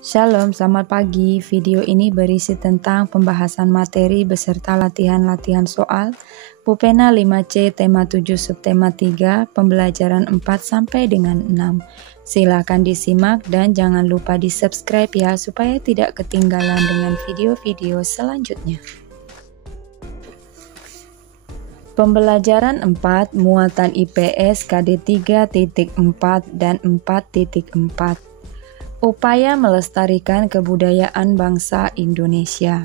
Shalom, selamat pagi. Video ini berisi tentang pembahasan materi beserta latihan-latihan soal Pupena 5C tema 7 subtema 3 pembelajaran 4 sampai dengan 6. Silakan disimak dan jangan lupa di-subscribe ya supaya tidak ketinggalan dengan video-video selanjutnya. Pembelajaran 4 muatan IPS KD 3.4 dan 4.4. Upaya melestarikan kebudayaan bangsa Indonesia.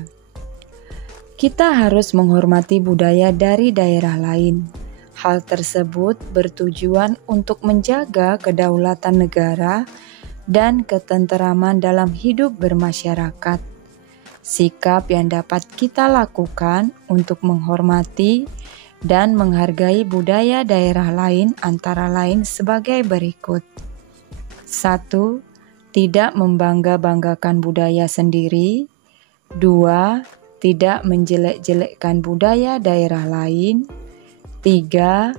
Kita harus menghormati budaya dari daerah lain. Hal tersebut bertujuan untuk menjaga kedaulatan negara dan ketenteraman dalam hidup bermasyarakat. Sikap yang dapat kita lakukan untuk menghormati dan menghargai budaya daerah lain antara lain sebagai berikut. 1. Tidak membangga-banggakan budaya sendiri. 2. Tidak menjelek-jelekkan budaya daerah lain. 3.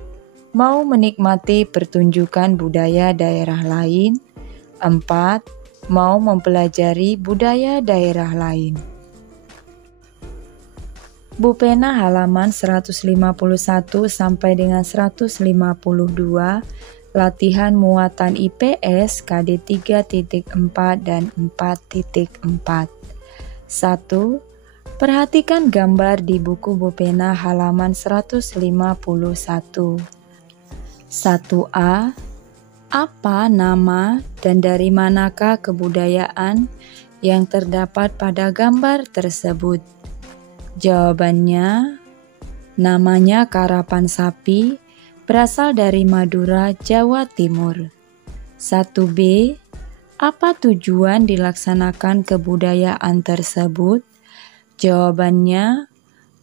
Mau menikmati pertunjukan budaya daerah lain. 4. Mau mempelajari budaya daerah lain. Pupena halaman 151 sampai dengan 152. Latihan muatan IPS KD 3.4 dan 4.4. 1. Perhatikan gambar di buku Pupena halaman 151. 1A. Apa nama dan dari manakah kebudayaan yang terdapat pada gambar tersebut? Jawabannya, namanya karapan sapi, berasal dari Madura, Jawa Timur. 1B. Apa tujuan dilaksanakan kebudayaan tersebut? Jawabannya,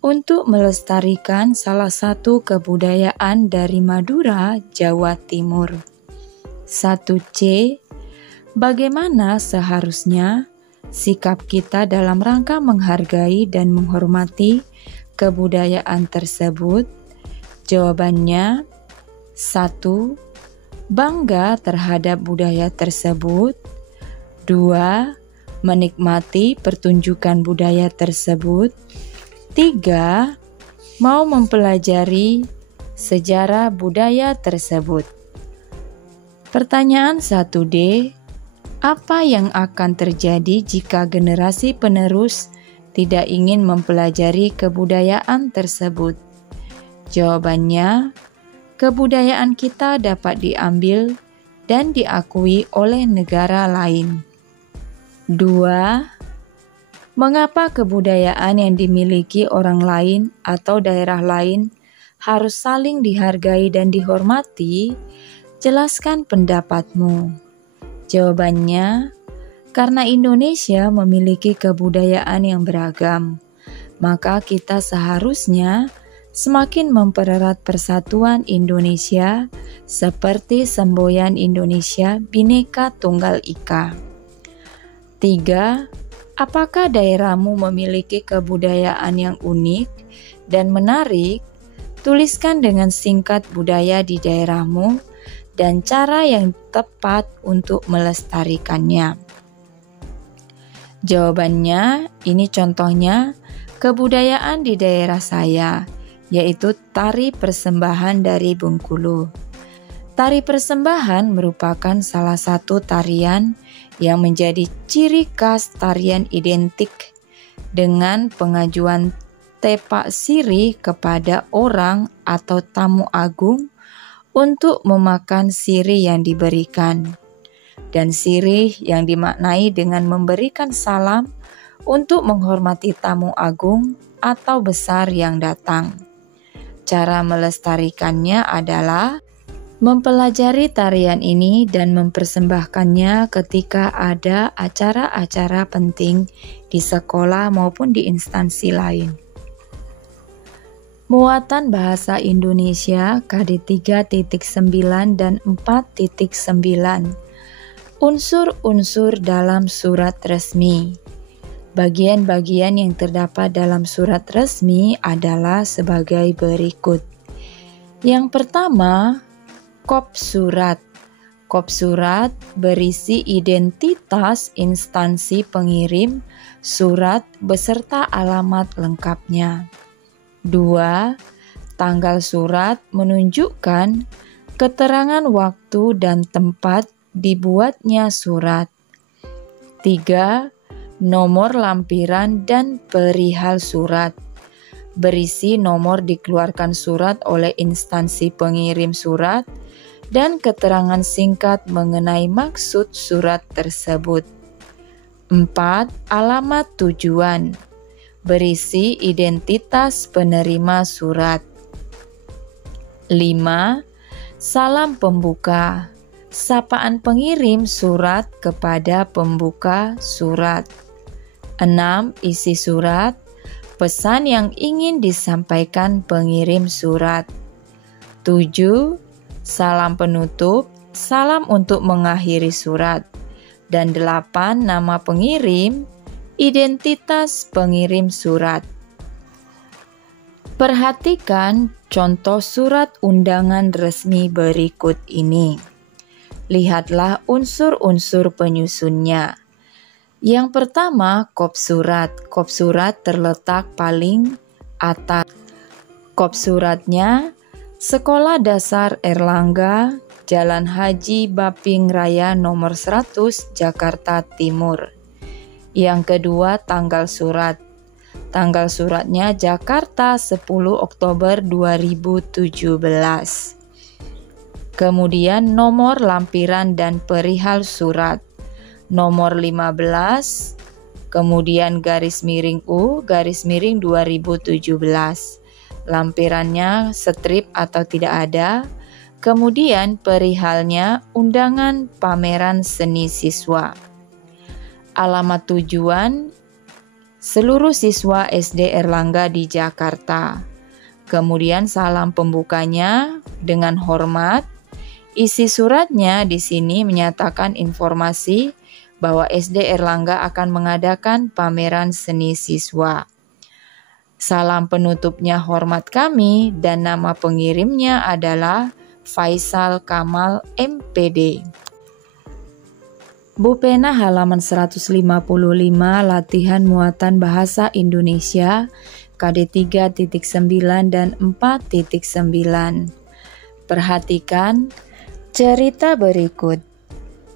untuk melestarikan salah satu kebudayaan dari Madura, Jawa Timur. 1C. Bagaimana seharusnya sikap kita dalam rangka menghargai dan menghormati kebudayaan tersebut? Jawabannya, 1. Bangga terhadap budaya tersebut. 2. Menikmati pertunjukan budaya tersebut. 3. Mau mempelajari sejarah budaya tersebut. Pertanyaan 1D. Apa yang akan terjadi jika generasi penerus tidak ingin mempelajari kebudayaan tersebut? Jawabannya, kebudayaan kita dapat diambil dan diakui oleh negara lain. 2. Mengapa kebudayaan yang dimiliki orang lain atau daerah lain harus saling dihargai dan dihormati? Jelaskan pendapatmu. Jawabannya, karena Indonesia memiliki kebudayaan yang beragam, maka kita seharusnya semakin mempererat persatuan Indonesia seperti semboyan Indonesia Bhinneka Tunggal Ika. 3. Apakah daerahmu memiliki kebudayaan yang unik dan menarik? Tuliskan dengan singkat budaya di daerahmu dan cara yang tepat untuk melestarikannya. Jawabannya, ini contohnya kebudayaan di daerah saya, yaitu tari persembahan dari Bengkulu. Tari persembahan merupakan salah satu tarian yang menjadi ciri khas tarian identik dengan pengajuan tepak sirih kepada orang atau tamu agung untuk memakan sirih yang diberikan, dan sirih yang dimaknai dengan memberikan salam untuk menghormati tamu agung atau besar yang datang. Cara melestarikannya adalah mempelajari tarian ini dan mempersembahkannya ketika ada acara-acara penting di sekolah maupun di instansi lain. Muatan bahasa Indonesia KD 3.9 dan 4.9. Unsur-unsur dalam surat resmi. Bagian-bagian yang terdapat dalam surat resmi adalah sebagai berikut. Yang pertama, kop surat. Kop surat berisi identitas instansi pengirim surat beserta alamat lengkapnya. 2. Tanggal surat menunjukkan keterangan waktu dan tempat dibuatnya surat. 3. Nomor lampiran dan perihal surat. Berisi nomor dikeluarkan surat oleh instansi pengirim surat dan keterangan singkat mengenai maksud surat tersebut. 4. Alamat tujuan. Berisi identitas penerima surat. 5. Salam pembuka. Sapaan pengirim surat kepada pembuka surat. 6. Isi surat. Pesan yang ingin disampaikan pengirim surat. 7. Salam penutup, salam untuk mengakhiri surat. Dan 8. Nama pengirim, identitas pengirim surat. Perhatikan contoh surat undangan resmi berikut ini. Lihatlah unsur-unsur penyusunnya. Yang pertama, kop surat. Kop surat terletak paling atas. Kop suratnya Sekolah Dasar Erlangga, Jalan Haji Baping Raya nomor 100, Jakarta Timur. Yang kedua, tanggal surat. Tanggal suratnya Jakarta 10 Oktober 2017. Kemudian nomor lampiran dan perihal surat. Nomor 15, kemudian garis miring U, garis miring 2017. Lampirannya strip atau tidak ada. Kemudian perihalnya undangan pameran seni siswa. Alamat tujuan seluruh siswa SD Erlangga di Jakarta. Kemudian salam pembukanya dengan hormat. Isi suratnya di sini menyatakan informasi bahwa SD Erlangga akan mengadakan pameran seni siswa. Salam penutupnya hormat kami dan nama pengirimnya adalah Faisal Kamal MPD. Bupena halaman 155 latihan muatan bahasa Indonesia KD 3.9 dan 4.9. Perhatikan cerita berikut.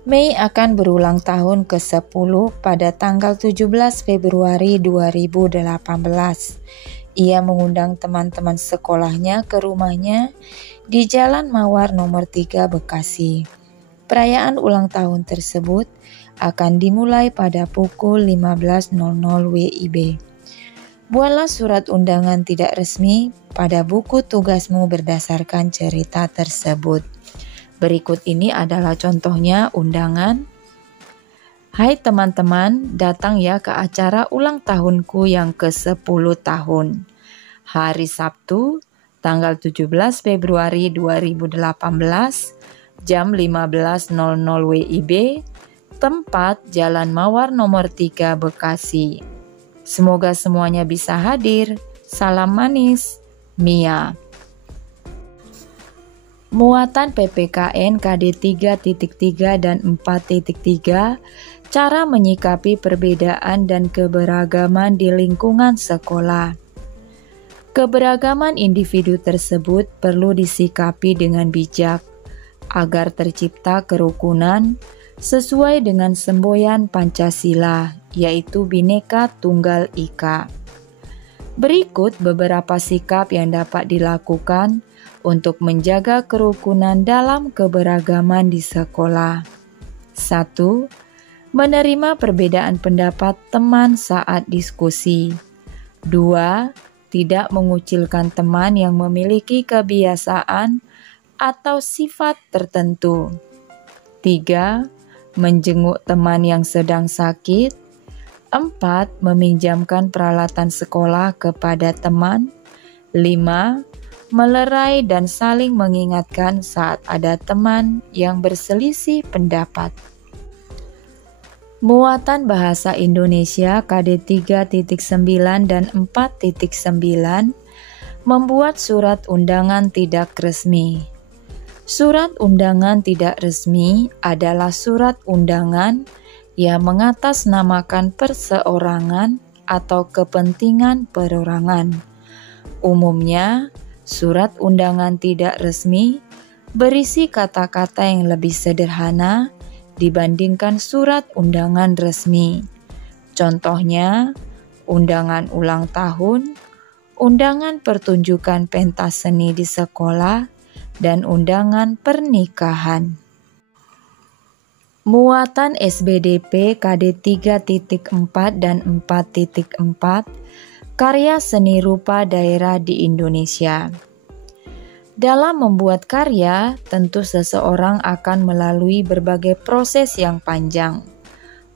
Mei akan berulang tahun ke-10 pada tanggal 17 Februari 2018. Ia mengundang teman-teman sekolahnya ke rumahnya di Jalan Mawar nomor 3 Bekasi. Perayaan ulang tahun tersebut akan dimulai pada pukul 15.00 WIB. Buatlah surat undangan tidak resmi pada buku tugasmu berdasarkan cerita tersebut. Berikut ini adalah contohnya undangan. Hai teman-teman, datang ya ke acara ulang tahunku yang ke-10 tahun. Hari Sabtu, tanggal 17 Februari 2018, jam 15.00 WIB, tempat Jalan Mawar nomor 3 Bekasi. Semoga semuanya bisa hadir. Salam manis, Mia. Muatan PPKN KD 3.3 dan 4.3, cara menyikapi perbedaan dan keberagaman di lingkungan sekolah. Keberagaman individu tersebut perlu disikapi dengan bijak, agar tercipta kerukunan sesuai dengan semboyan Pancasila, yaitu Bhinneka Tunggal Ika. Berikut beberapa sikap yang dapat dilakukan untuk menjaga kerukunan dalam keberagaman di sekolah. 1. Menerima perbedaan pendapat teman saat diskusi. 2. Tidak mengucilkan teman yang memiliki kebiasaan atau sifat tertentu. 3. Menjenguk teman yang sedang sakit. 4. Meminjamkan peralatan sekolah kepada teman. 5. Melerai dan saling mengingatkan saat ada teman yang berselisih pendapat. Muatan bahasa Indonesia KD 3.9 dan 4.9 membuat surat undangan tidak resmi. Surat undangan tidak resmi adalah surat undangan yang mengatasnamakan perseorangan atau kepentingan perorangan. Umumnya, surat undangan tidak resmi berisi kata-kata yang lebih sederhana dibandingkan surat undangan resmi. Contohnya, undangan ulang tahun, undangan pertunjukan pentas seni di sekolah, dan undangan pernikahan. Muatan SBDP KD 3.4 dan 4.4 karya seni rupa daerah di Indonesia. Dalam membuat karya, tentu seseorang akan melalui berbagai proses yang panjang.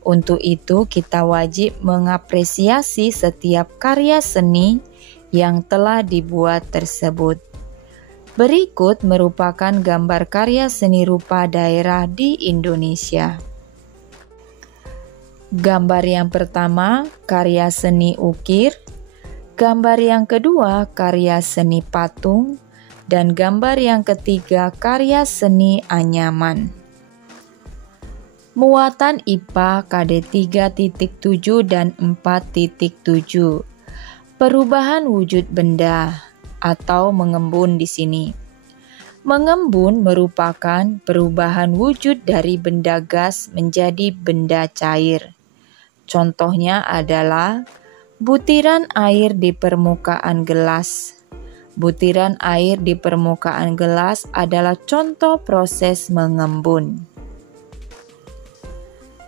Untuk itu, kita wajib mengapresiasi setiap karya seni yang telah dibuat tersebut. Berikut merupakan gambar karya seni rupa daerah di Indonesia. Gambar yang pertama, karya seni ukir. Gambar yang kedua, karya seni patung. Dan gambar yang ketiga, karya seni anyaman. Muatan IPA KD 3.7 dan 4.7. Perubahan wujud benda atau mengembun di sini. Mengembun merupakan perubahan wujud dari benda gas menjadi benda cair. Contohnya adalah butiran air di permukaan gelas. Butiran air di permukaan gelas adalah contoh proses mengembun.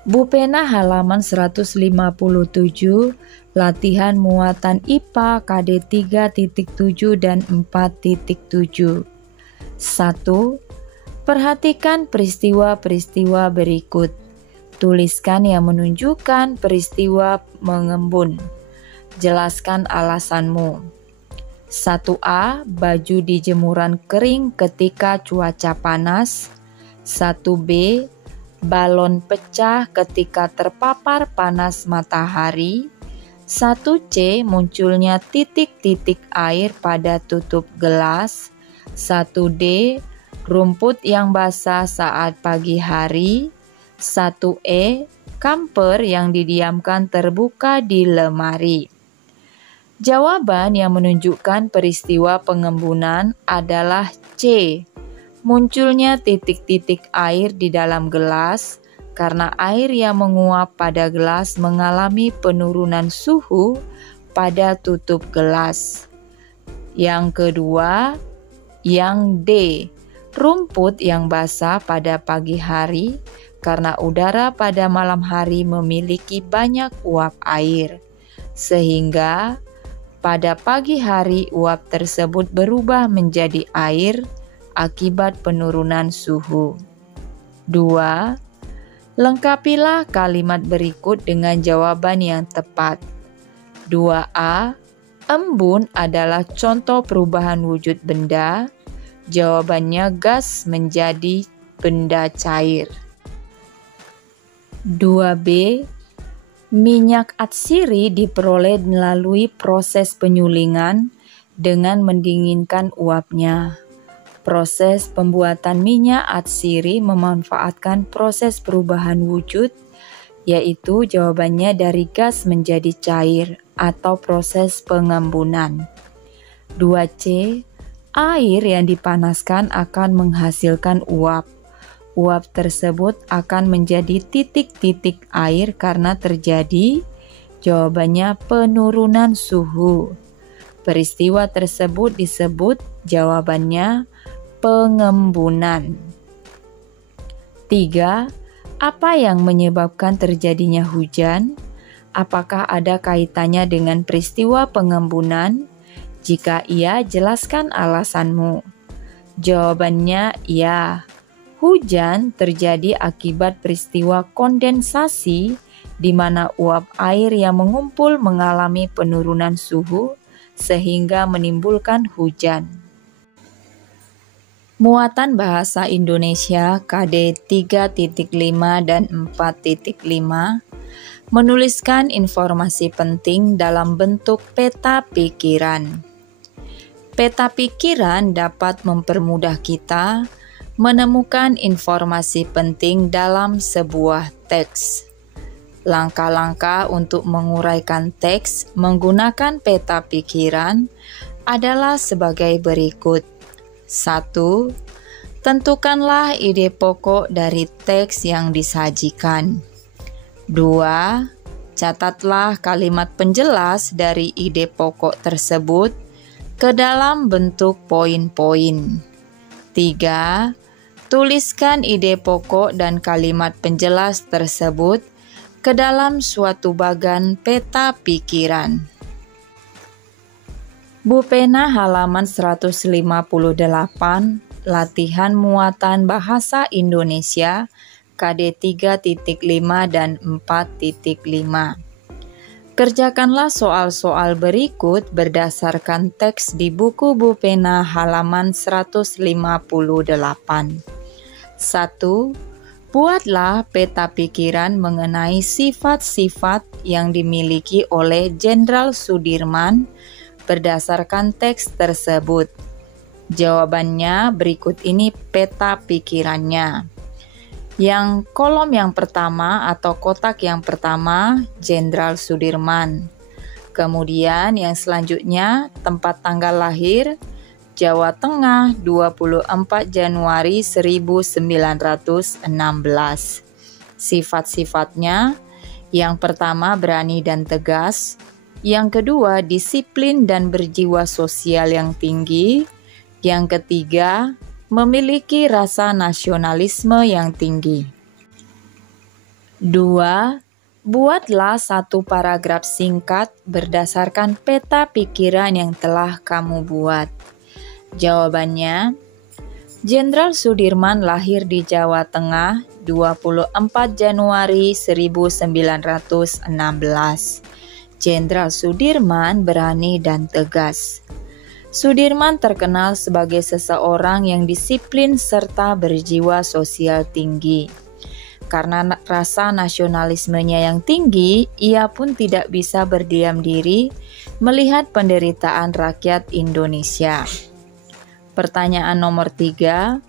Bupena halaman 157, latihan muatan IPA KD 3.7 dan 4.7. 1. Perhatikan peristiwa-peristiwa berikut. Tuliskan yang menunjukkan peristiwa mengembun. Jelaskan alasanmu. 1A. Baju di jemuran kering ketika cuaca panas. 1B. Balon pecah ketika terpapar panas matahari. 1C. Munculnya titik-titik air pada tutup gelas. 1D. Rumput yang basah saat pagi hari. 1E. Kamper yang didiamkan terbuka di lemari. Jawaban yang menunjukkan peristiwa pengembunan adalah C. Munculnya titik-titik air di dalam gelas karena air yang menguap pada gelas mengalami penurunan suhu pada tutup gelas. Yang kedua, yang D. Rumput yang basah pada pagi hari karena udara pada malam hari memiliki banyak uap air, sehingga pada pagi hari uap tersebut berubah menjadi air akibat penurunan suhu. 2. Lengkapilah kalimat berikut dengan jawaban yang tepat. 2A. Embun adalah contoh perubahan wujud benda. Jawabannya gas menjadi benda cair. 2B. Minyak atsiri diperoleh melalui proses penyulingan dengan mendinginkan uapnya. Proses pembuatan minyak atsiri memanfaatkan proses perubahan wujud, yaitu jawabannya dari gas menjadi cair atau proses pengembunan. 2C. Air yang dipanaskan akan menghasilkan uap. Uap tersebut akan menjadi titik-titik air karena terjadi, jawabannya penurunan suhu. Peristiwa tersebut disebut jawabannya pengembunan. 3. Apa yang menyebabkan terjadinya hujan? Apakah ada kaitannya dengan peristiwa pengembunan? Jika iya, jelaskan alasanmu. Jawabannya iya. Hujan terjadi akibat peristiwa kondensasi di mana uap air yang mengumpul mengalami penurunan suhu sehingga menimbulkan hujan. Muatan bahasa Indonesia KD 3.5 dan 4.5 menuliskan informasi penting dalam bentuk peta pikiran. Peta pikiran dapat mempermudah kita Menemukan informasi penting dalam sebuah teks. Langkah-langkah untuk menguraikan teks menggunakan peta pikiran adalah sebagai berikut. 1. Tentukanlah ide pokok dari teks yang disajikan. 2. Catatlah kalimat penjelas dari ide pokok tersebut ke dalam bentuk poin-poin. 3. Tuliskan ide pokok dan kalimat penjelas tersebut ke dalam suatu bagan peta pikiran. Bu Pena halaman 158, latihan muatan bahasa Indonesia KD 3.5 dan 4.5. Kerjakanlah soal-soal berikut berdasarkan teks di buku Bu Pena halaman 158. 1. Buatlah peta pikiran mengenai sifat-sifat yang dimiliki oleh Jenderal Sudirman berdasarkan teks tersebut. Jawabannya berikut ini peta pikirannya. Yang kolom yang pertama atau kotak yang pertama, Jenderal Sudirman. Kemudian yang selanjutnya, tempat tanggal lahir, Jawa Tengah 24 Januari 1916. Sifat-sifatnya, yang pertama berani dan tegas, yang kedua disiplin dan berjiwa sosial yang tinggi, yang ketiga memiliki rasa nasionalisme yang tinggi. 2. Buatlah satu paragraf singkat berdasarkan peta pikiran yang telah kamu buat. Jawabannya, Jenderal Sudirman lahir di Jawa Tengah 24 Januari 1916. Jenderal Sudirman berani dan tegas. Sudirman terkenal sebagai seseorang yang disiplin serta berjiwa sosial tinggi. Karena rasa nasionalismenya yang tinggi, ia pun tidak bisa berdiam diri melihat penderitaan rakyat Indonesia. Pertanyaan nomor 3,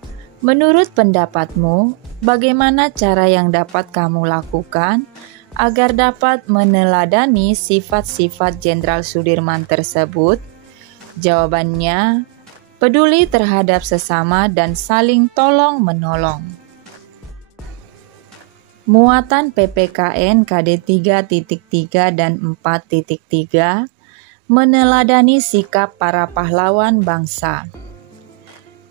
menurut pendapatmu, bagaimana cara yang dapat kamu lakukan agar dapat meneladani sifat-sifat Jenderal Sudirman tersebut? Jawabannya, peduli terhadap sesama dan saling tolong-menolong. Muatan PPKN KD 3.3 dan 4.3 meneladani sikap para pahlawan bangsa.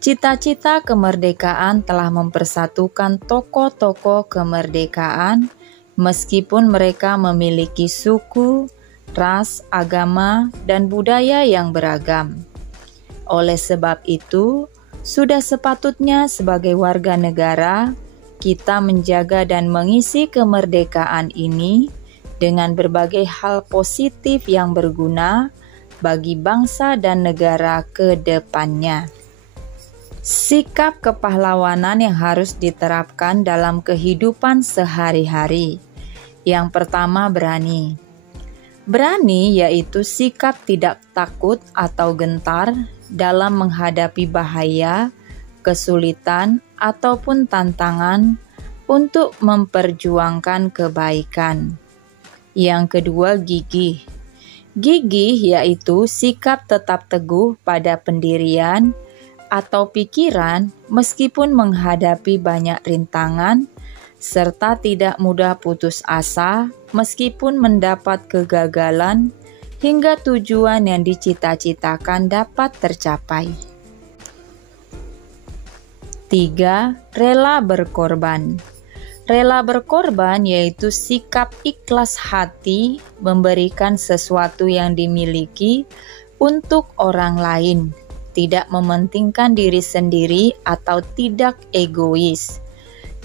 Cita-cita kemerdekaan telah mempersatukan tokoh-tokoh kemerdekaan meskipun mereka memiliki suku, ras, agama, dan budaya yang beragam. Oleh sebab itu, sudah sepatutnya sebagai warga negara, kita menjaga dan mengisi kemerdekaan ini dengan berbagai hal positif yang berguna bagi bangsa dan negara ke depannya. Sikap kepahlawanan yang harus diterapkan dalam kehidupan sehari-hari. Yang pertama, berani. Berani yaitu sikap tidak takut atau gentar dalam menghadapi bahaya, kesulitan, ataupun tantangan untuk memperjuangkan kebaikan. Yang kedua, gigih. Gigih yaitu sikap tetap teguh pada pendirian atau pikiran meskipun menghadapi banyak rintangan, serta tidak mudah putus asa meskipun mendapat kegagalan hingga tujuan yang dicita-citakan dapat tercapai. 3. Rela berkorban. Rela berkorban yaitu sikap ikhlas hati memberikan sesuatu yang dimiliki untuk orang lain, tidak mementingkan diri sendiri atau tidak egois.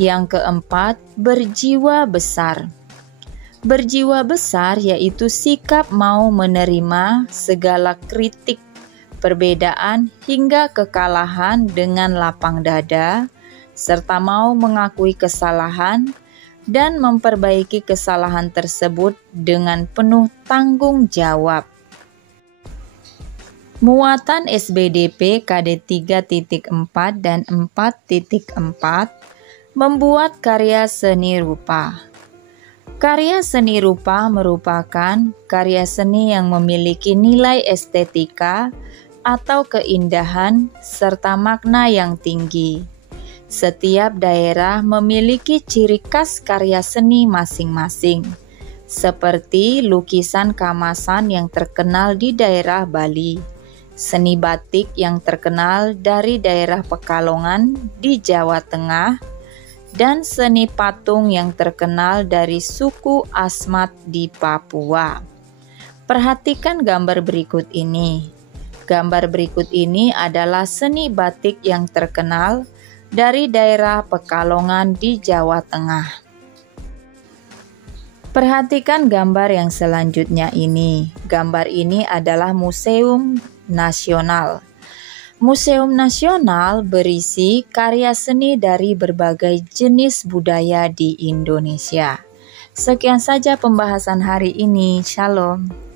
Yang keempat, berjiwa besar. Berjiwa besar yaitu sikap mau menerima segala kritik, perbedaan hingga kekalahan dengan lapang dada, serta mau mengakui kesalahan dan memperbaiki kesalahan tersebut dengan penuh tanggung jawab. Muatan SBDP KD 3.4 dan 4.4 membuat karya seni rupa. Karya seni rupa merupakan karya seni yang memiliki nilai estetika atau keindahan serta makna yang tinggi. Setiap daerah memiliki ciri khas karya seni masing-masing, seperti lukisan kamasan yang terkenal di daerah Bali, seni batik yang terkenal dari daerah Pekalongan di Jawa Tengah, dan seni patung yang terkenal dari suku Asmat di Papua. Perhatikan gambar berikut ini. Gambar berikut ini adalah seni batik yang terkenal dari daerah Pekalongan di Jawa Tengah. Perhatikan gambar yang selanjutnya ini. Gambar ini adalah Museum Nasional. Museum Nasional berisi karya seni dari berbagai jenis budaya di Indonesia. Sekian saja pembahasan hari ini. Shalom.